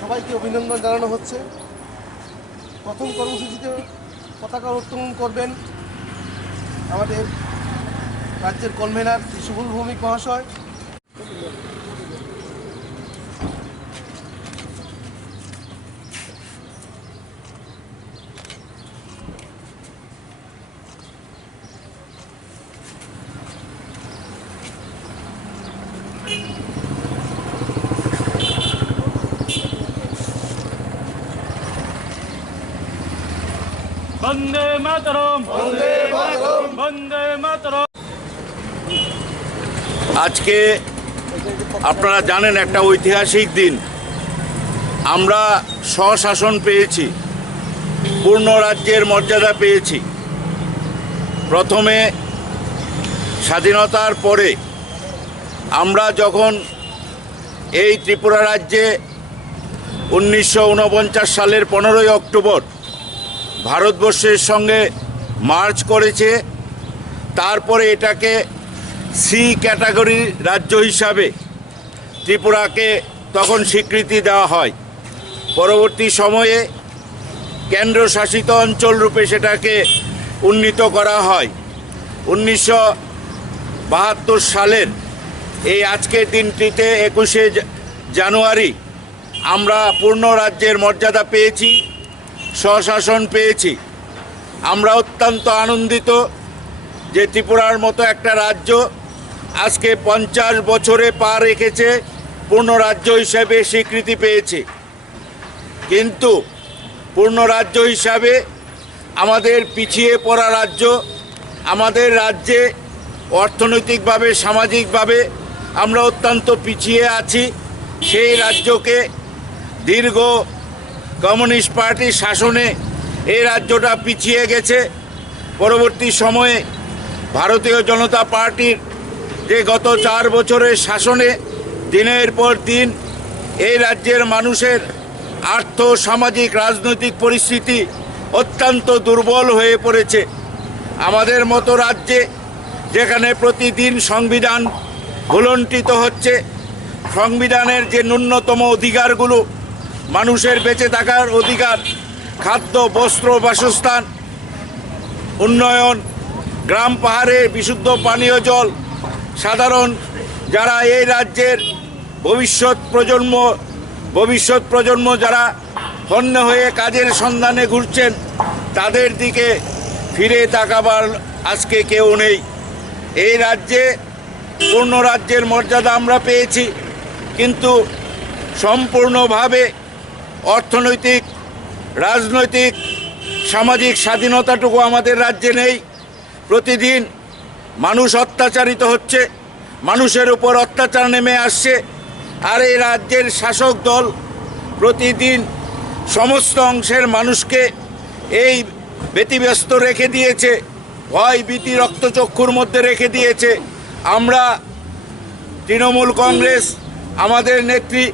সবাইকে অভিনন্দন জানানো হচ্ছে। প্রথম কর্মসূচিতে পতাকা উত্তোলন করবেন আমাদের রাজ্যের কনভেনার শুভল ভৌমিক মহাশয়। বন্দে মাতরম, বন্দে মাতরম, বন্দে মাতরম। আজকে আপনারা জানেন একটা ঐতিহাসিক দিন। আমরা স্বশাসন পেয়েছি, পূর্ণ রাজ্যের মর্যাদা পেয়েছি। প্রথমে স্বাধীনতার পরে আমরা যখন এই ত্রিপুরা রাজ্যে 1949 সালের 15ই অক্টোবর ভারতবর্ষের সঙ্গে মার্চ করেছে, তারপরে এটাকে সি ক্যাটাগরির রাজ্য হিসাবে ত্রিপুরাকে তখন স্বীকৃতি দেওয়া হয়। পরবর্তী সময়ে কেন্দ্রশাসিত অঞ্চল রূপে সেটাকে উন্নীত করা হয়। 1972 সালের এই আজকের দিনটিতে 21শে জানুয়ারি আমরা পূর্ণ রাজ্যের মর্যাদা পেয়েছি, স্বশাসন পেয়েছি। আমরা অত্যন্ত আনন্দিত যে ত্রিপুরার মতো একটা রাজ্য আজকে 50 বছরে পা রেখেছে, পূর্ণ রাজ্য হিসাবে স্বীকৃতি পেয়েছে। কিন্তু পূর্ণ রাজ্য হিসাবে আমাদের পিছিয়ে পড়া রাজ্য, আমাদের রাজ্যে অর্থনৈতিকভাবে সামাজিকভাবে আমরা অত্যন্ত পিছিয়ে আছি। সেই রাজ্যকে দীর্ঘ কমিউনিস্ট পার্টির শাসনে এই রাজ্যটা পিছিয়ে গেছে। পরবর্তী সময়ে ভারতীয় জনতা পার্টির যে গত 4 বছরের শাসনে দিনের পর দিন এই রাজ্যের মানুষের আর্থ সামাজিক রাজনৈতিক পরিস্থিতি অত্যন্ত দুর্বল হয়ে পড়েছে। আমাদের মতো রাজ্যে যেখানে প্রতিদিন সংবিধান ভুলণ্ঠিত হচ্ছে, সংবিধানের যে ন্যূনতম অধিকারগুলো, মানুষের বেঁচে থাকার অধিকার, খাদ্য, বস্ত্র, বাসস্থান, উন্নয়ন, গ্রাম পাহাড়ে বিশুদ্ধ পানীয় জল, সাধারণ যারা এই রাজ্যের ভবিষ্যৎ প্রজন্ম যারা হন্য হয়ে কাজের সন্ধানে ঘুরছেন, তাদের দিকে ফিরে তাকাবার আজকে কেউ নেই। এই রাজ্যে পূর্ণ রাজ্যের মর্যাদা আমরা পেয়েছি, কিন্তু সম্পূর্ণভাবে অর্থনৈতিক, রাজনৈতিক, সামাজিক স্বাধীনতাটুকু আমাদের রাজ্যে নেই। প্রতিদিন মানুষ অত্যাচারিত হচ্ছে, মানুষের উপর অত্যাচার নেমে আসছে। আর এই রাজ্যের শাসক দল প্রতিদিন সমস্ত অংশের মানুষকে এই ব্যতিব্যস্ত রেখে দিয়েছে, ভয় ভীতি রক্তচক্ষুর মধ্যে রেখে দিয়েছে। আমরা তৃণমূল কংগ্রেস, আমাদের নেত্রী